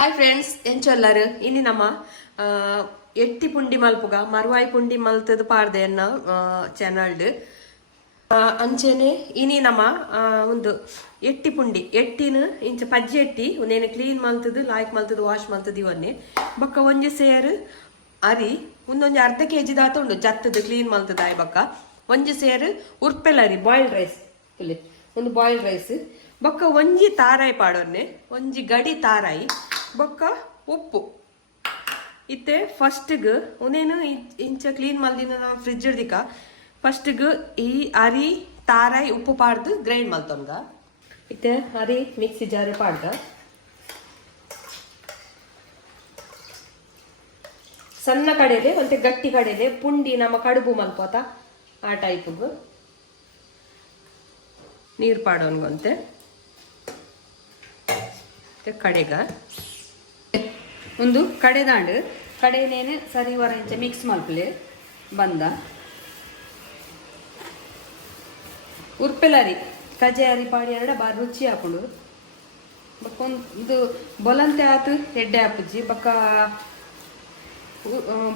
hi friends ಎಂಚೊಲ್ಲರು ಇನ್ನು ನಮ್ಮ ಎಟ್ಟಿ ಪುಂಡಿ ಮಲ್ಪುಗ ಮರುವಾಯಿ ಪುಂಡಿ ಮಲ್ತದ ಪಾಡ್ದೆ ಅನ್ನೋ ಚಾನಲ್ಡ್ ಅಂಚೆನೆ ಇನಿ ನಮ್ಮ ಒಂದು ಎಟ್ಟಿ ಪುಂಡಿ ಎಟ್ಟಿನ ಇಂಚ ಪಜ್ಜಿ ಎಟ್ಟಿ ಒಂದೇನು ಕ್ಲೀನ್ ಮಲ್ತದು ಲಾಯ್ಕ್ ಮಲ್ತದು ವಾಶ್ ಮಲ್ತದು ಇವನ್ನೇ ಬೊಕ್ಕ ಒಂಜಿ ಸೇರು ಅರಿ ಒಂದೊಂದು ಅರ್ಧ ಕೆಜಿ ದಾತ ಉಂಡು ಜತ್ತದು ಕ್ಲೀನ್ ಮಲ್ತದ ಆಯ್ ಬೊಕ್ಕ ಒಂಜಿ ಸೇರು ಉರ್ಪೆಲ್ ಅರಿ ಬಾಯ್ಲ್ಡ್ ರೈಸ್ ಇಲ್ಲಿ ಒಂದು ಬಾಯ್ಲ್ಡ್ ರೈಸ್ ಬೊಕ್ಕ ಒಂಜಿ ತಾರಾಯಿ ಪಾಡೊನ್ನೆ ಒಂಜಿ ಗಡಿ ತಾರಾಯಿ ಬೊಕ್ಕ ಉಪ್ಪು ಇತ್ತೆ ಫಸ್ಟ್ಗೆ ಒಂದೇನು ಇಂಚ ಕ್ಲೀನ್ ಮಲ್ದಿನ ನಾವು ಫ್ರಿಜ್ ಹಿಡ್ದಿಕ ಫಸ್ಟ್ಗೆ ಈ ಅರಿ ತಾರಾಯಿ ಉಪ್ಪು ಪಾಡ್ದು ಗ್ರೈಂಡ್ ಮಲ್ತೊಂಗ ಇತ್ತೆ ಅರಿ ಮಿಕ್ಸಿ ಜಾರು ಪಾಡ್ದ ಸಣ್ಣ ಕಡೆಲೆ ಮತ್ತೆ ಗಟ್ಟಿ ಕಡೆಲೆ ಪುಂಡಿ ನಮ್ಮ ಕಡುಬು ಮಲ್ಪೋತ ಆ ಟೈಪ್ಗೆ ನೀರು ಪಾಡೋನ್ಗಂತೆ ಕಡೆಗ ಒಂದು ಕಡೆದಾಂಡು ಕಡೆನೇನು ಸರಿ ವರ ಇಂಚ ಮಿಕ್ಸ್ ಮಲ್ಪಲೆ ಬಂದ ಉರ್ಪೆಲರಿ ಕಜೆ ಅರಿ ಪಾಡಿ ಎರಡ ಬಾರಿ ರುಚಿ ಹಾಕೊಂಡು ಬಕ್ಕೊಂದು ಬೊಲಂತೆ ಆತು ಎಡ್ಡೆ ಹಾಪುಜ್ಜಿ ಬಕ್ಕ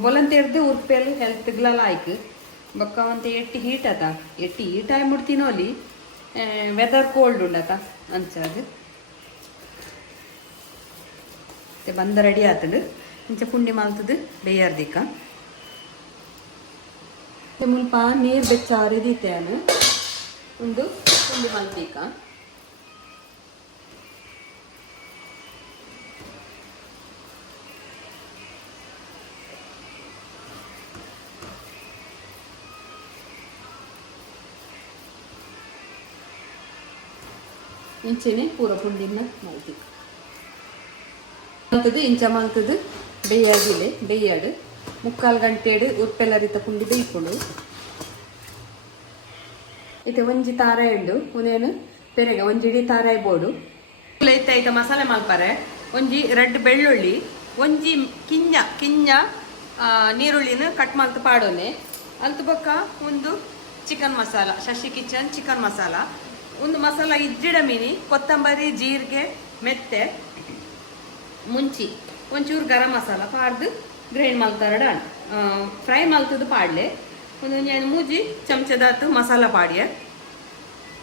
ಬೊಲಂತೆ ಹಿಡ್ದು ಉರ್ಪೆಲ್ ಹೆಲ್ತ್ಗ್ಲಲ್ಲ ಆಯ್ಕೆ ಬಕ್ಕ ಒಂದು ಎಟ್ಟಿ ಹೀಟ್ ಆತ ಎಟ್ಟಿ ಹೀಟ್ ಆಗಿ ಮುಡ್ತೀನೋ ಅಲ್ಲಿ ವೆದರ್ ಕೋಲ್ಡ್ ಉಂಡತ ಅಂಚದು ಬಂದ ರೆಡಿ ಆತಡು ಇಂಚ ಪುಂಡಿ ಮಾಲ್ತದು ಬೇಯರ್ದಿಕ್ಕ ಮುಲ್ಪ ನೀರು ಬೆಚ್ಚಾರಿದೀತೆ ಅನು ಒಂದು ಪುಂಡಿ ಮಾಲ್ತೀಕ ಇಂಚೆನೆ ಪೂರ ಪುಂಡಿನ ಮಾಲ್ತೀಕ ಇಂಚ ಮಲ್ತದು ಬೇಯಾಗಿಲೆ ಬೇಯಾಡು ಮುಕ್ಕಾಲು ಗಂಟೆಡು ಉಪ್ಪೆಲ್ಲರಿತ ಪುಂಡಿ ಬೇಯ್ಕೊಂಡು ಇತ್ತೆ ಒಂಜಿ ತಾರಾಯಿ ಉಂಡು ಉನೇನು ಪೆರೆಗ ಒಂಜಿಡಿ ತಾರಾಯಿ ಬೋಡು ಐತ ಮಸಾಲೆ ಮಲ್ಪರೆ ಒಂಜಿ ರೆಡ್ ಬೆಳ್ಳುಳ್ಳಿ ಒಂಜಿ ಕಿಂಜ ನೀರುಳ್ಳಿನ ಕಟ್ ಮಲ್ತು ಪಾಡೋನೆ ಅಲ್ತು ಬೊಕ್ಕ ಒಂದು chicken masala Shashi kitchen chicken masala ಒಂದು ಮಸಾಲ ಇಜ್ಜಿಡ ಮೀನಿ ಕೊತ್ತಂಬರಿ ಜೀರಿಗೆ ಮೆತ್ತೆ ಮುಂಚಿ ಒಂಚೂರು ಗರಂ ಮಸಾಲ ಪಾಡ್ದು ಗ್ರೈಂಡ್ ಮಲ್ತಾರಡ ಫ್ರೈ ಮಲ್ತದ್ದು ಪಾಡ್ಲೆ ಒಂದು ಮೂಜಿ ಚಮಚದಾತು ಮಸಾಲ ಪಾಡ್ಯ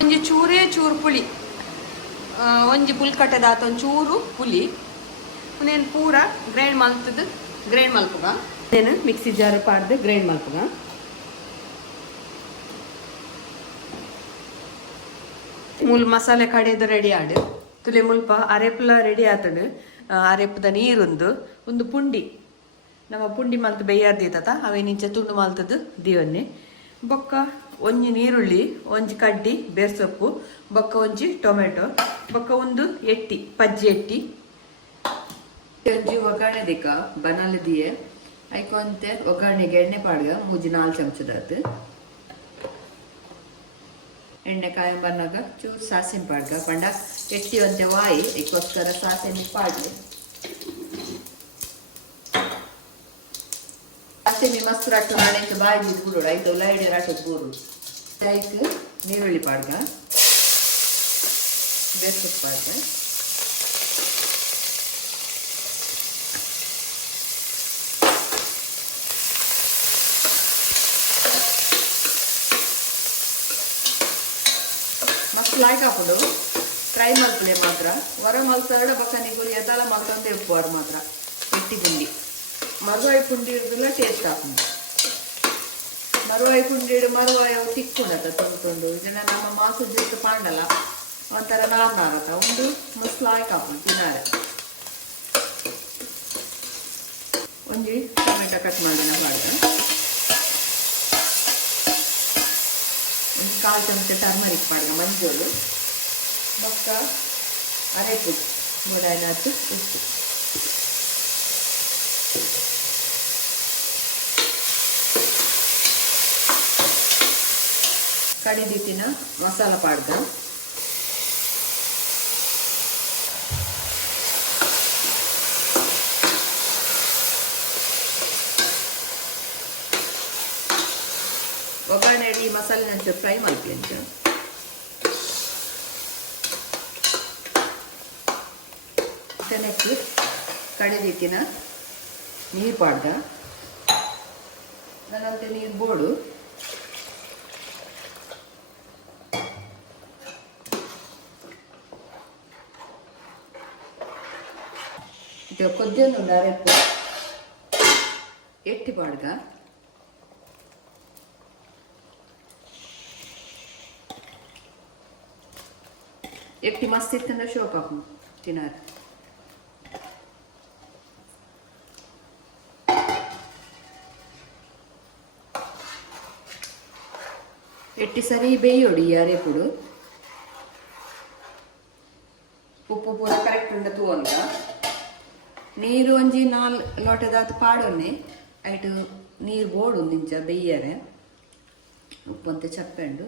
ಒಂಜಿ ಚೂರು ಪುಳಿ ಒಂಜಿ ಪುಲ್ಕಟ್ಟದಾತ ಒಂಚೂರು ಪುಳಿ ಒಂದೇನು ಪೂರ ಗ್ರೈಂಡ್ ಮಲ್ತದ್ದು ಗ್ರೈಂಡ್ ಮಲ್ಪುಗ ಏನು ಮಿಕ್ಸಿ ಜಾರ್ ಪಾಡ್ದು ಗ್ರೈಂಡ್ ಮಲ್ಪುಗ ಮುಲ್ ಮಸಾಲೆ ಕಡೆದು ರೆಡಿ ಆಡು ತುಲೆ ಮುಲ್ಪ ಅರೆಪ್ಲ ರೆಡಿ ಆತಡು ಅರೆಪ್ಪದ ನೀರೊಂದು ಒಂದು ಪುಂಡಿ ನಮ್ಮ ಪುಂಡಿ ಮಲ್ತು ಬೇಯಾರ್ದಿತ್ತ ಅವೇನಿಂಚ ತುಂಡು ಮಲ್ತದ್ದು ದಿವನ್ನೆ ಬೊಕ್ಕ ಒಂಜಿ ನೀರುಳ್ಳಿ ಒಂಜಿ ಕಡ್ಡಿ ಬೇರ್ಸೊಪ್ಪು ಬೊಕ್ಕ ಒಂಜಿ ಟೊಮೆಟೊ ಬೊಕ್ಕ ಒಂದು ಎಟ್ಟಿ ಪಜ್ಜಿ ಎಟ್ಟಿ ಒಂಜಿ ಒಗ್ಗರಣೆ ದಿಕ್ಕ ಬನಾಲ ದಿಯೆ ಐಕೊಂತೆ ಒಗ್ಗರಣೆಗೆ ಎಣ್ಣೆ ಪಾಡ್ಗ ಮೂಜಿ 4 ಚಮಚದಾತು ಎಣ್ಣೆ ಕಾಯಿ ಬಂದಾಗ ಚೂರು ಸಾಸಿನ ಪಾಡ್ಗ ಪಂಡ ಎಟ್ಟಿ ಒಂತೆ ವಾಯಿ ಇದಕ್ಕೋಸ್ಕರ ಸಾಸಿನ ಪಾಡ್ಲಿ ಸಾಸಿನ ಮಸ್ತ್ ರಾಟು ನಾಳೆಂತ ಬಾಯಿ ಬೂರು ಐದು ಲೈಡೆ ರಾಟದ ಬೂರು ಐಕ್ ನೀರುಳ್ಳಿ ಪಾಡ್ಗ ಬೇಸತ್ ಪಾಡ್ಗ ಮಸ್ತ್ ಹಾಕೊಂಡು ಫ್ರೈ ಮಲ್ಪಲೆ ಮಾತ್ರ ಹೊರ ಮಲ್ತಾಡ ಬಕ್ಕ ನೀವು ಎದಲ ಮಲ್ತಂತ ಉಪ್ಪುವಾರು ಮಾತ್ರ ಎಟ್ಟಿ ಪುಂಡಿ ಮರುವಾಯಿ ಪುಂಡಿ ಇರೋದಿಲ್ಲ ಟೇಸ್ಟ್ ಹಾಕೊಂಡು ಮರುವಾಯಿ ಪುಂಡಿ ಮರುವಾಯಿ ಅವು ತಿಕ್ಕೊಂಡತ್ತ ತೊಂದು ಇದನ್ನ ನಮ್ಮ ಮಾಸು ಜೊತೆ ಪಾಂಡಲ್ಲ ಒಂಥರ ನಾರ್ನಾರತ್ತ ಒಂದು ಮಸ್ತ್ ಹಾಕೊಂಡು ತಿನ್ನಾರೆ ಒಂಜಿ ಟೊಮೆಟೊ ಕಟ್ ಮಾಡಿನ ಪಾಡ್ಗ ಒಂದು 1/4 ಚಮಚ ಟರ್ಮರಿಕ್ ಪಾಡ್ಗ ಮಂಜೋಳು ಬೊಕ್ಕ ಅರೆಪು ಮೂಡಾಯ್ನಾತು ಉಪ್ಪು ಕಡಿದಿತ್ತಿನ ಮಸಾಲ ಪಾಡ್ಗ ಒಗ್ಗರಣೆ ಈ ಮಸಾಲೆ ಫ್ರೈ ಮಾಡ್ತೀನಿ ತೆನೆಕ್ಕಿ ಕಡೆದಿಕ್ಕಿನ ನೀರು ಪಾಡ್ದ ನನ್ನಂತೆ ನೀರು ಬೋಡು ಇದು ಕೊದ್ದೊಂದು ಅರೆಪ್ಪು ಎಟ್ಟಿ ಪಾಡ್ದ ಎಟ್ಟಿ ಮಸ್ತ್ ಇತ್ತಂದ್ರೆ ಶೋಪ್ ಹಾಕು ತಿನ್ನಾರ ಎಟ್ಟಿ ಸರಿ ಬೇಯೋಡಿ ಅರೆಪುಡು ಉಪ್ಪು ಪೂರ ಕರೆಕ್ಟ್ ಉಂಡ ತೂವಂತ ನೀರು ಒಂಜಿ 4 ಲೋಟದಾತು ಪಾಡೊನ್ನೆ ಐಟು ನೀರು ಬೋಡು ನಿಂಚ ಬೇಯ್ಯರೆ ಉಪ್ಪು ಅಂತ ಚಪ್ಪೆಂಡು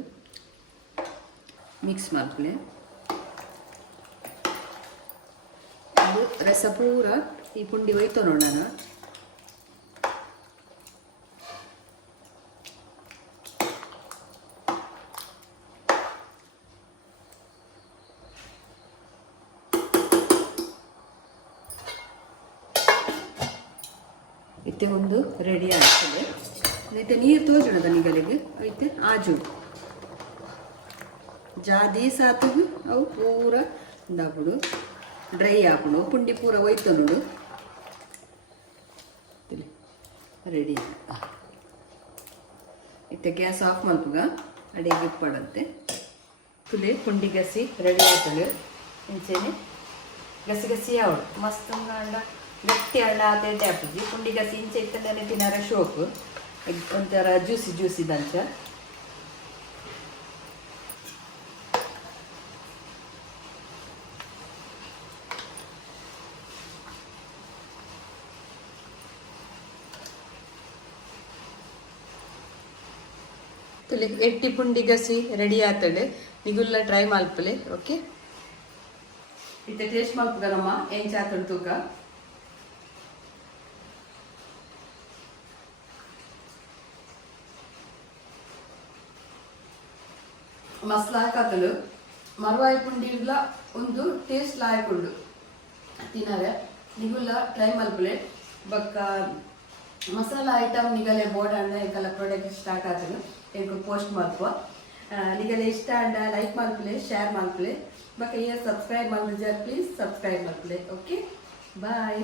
ಮಿಕ್ಸ್ ಮಾಡ್ಕೊಳ್ಳಿ ರಸ ಪೂರ ಈ ಪುಂಡಿ ಒಯ್ತು ನೋಡೋಣ ಇತ್ತೆ ಒಂದು ರೆಡಿ ಆಗ್ತದೆ అయితే ನೀರು ತೋಜಣದ ನಿಗಲಿಗೆ అయితే ಆಜು ಜಾದಿ ಸಾತುಗು ಅವು ಪೂರ ದಾಪುಡು ಡ್ರೈ ಹಾಕೊಂಡು ಪುಂಡಿ ಪೂರ ಒಯ್ತು ನೋಡು ರೆಡಿ ಇತ್ತೆ ಗ್ಯಾಸ್ ಆಫ್ ಮಲ್ಪುಗ ಅಡಿಗೆ ಇಪ್ಪಡಂತೆ ತುಲೆ ಪುಂಡಿ ಗಸಿ ರೆಡಿ ಆಯ್ತಳು ಇಂಚೆನೆ ಗಸಿ ಗಸಿ ಅವಳು ಮಸ್ತ್ ಅಂಡ ಗಟ್ಟಿ ಹಳ್ಳ ಆತೈತೆ ಹಾಕುದು ಪುಂಡಿ ಗಸಿ ಇಂಚೆ ಇತ್ತಂದ್ರೆ ತಿನ್ನಾರ ಶೋಕ್ ಒಂಥರ ಜ್ಯೂಸಿ ಜ್ಯೂಸಿ ದಂಚ ತುಲಿ ಎಟ್ಟಿ ಪುಂಡಿ ಗಸಿ ರೆಡಿ ಆತಡೆ ನಿಗುಲ್ಲ ಟ್ರೈ ಮಲ್ಪಲೆ ಓಕೆ ಇತ್ತೆ ಟೇಸ್ಟ್ ಮಲ್ಪುಗನಮ್ಮ ಏನ್ ಚಾತಡು ತೂಕ ಮಸ್ತ್ ಹಾಕಲು ಮರವಾಯಿ ಪುಂಡಿಗ್ಲ ಒಂದು ಟೇಸ್ಟ್ ಲಾಯಕುಂಡು ತಿನ್ನರೆ ನಿಗುಲ್ಲ ಟ್ರೈ ಮಲ್ಪಲೆ ಬಕ್ಕ ಮಸಾಲ ಐಟಮ್ ನಿಗಲೆ ಬೋರ್ಡ್ ಅಂಡ ಎಂಕಲ್ಲ ಪ್ರಾಡಕ್ಟ್ ಸ್ಟಾರ್ಟ್ ಆತನು ಎಂಕು ಪೋಸ್ಟ್ ಮಲ್ಪುವ ನಿಗಲೆ ಇಷ್ಟ ಅಂಡ ಲೈಕ್ ಮಲ್ಪಲೆ ಶೇರ್ ಮಲ್ಪಲೆ ಬಕ್ಕ ಇಯರ್ ಸಬ್ಸ್ಕ್ರೈಬ್ ಮಲ್ಪಲೆ ಪ್ಲೀಸ್ ಸಬ್ಸ್ಕ್ರೈಬ್ ಮಲ್ಪಲೆ ಓಕೆ ಬಾಯ್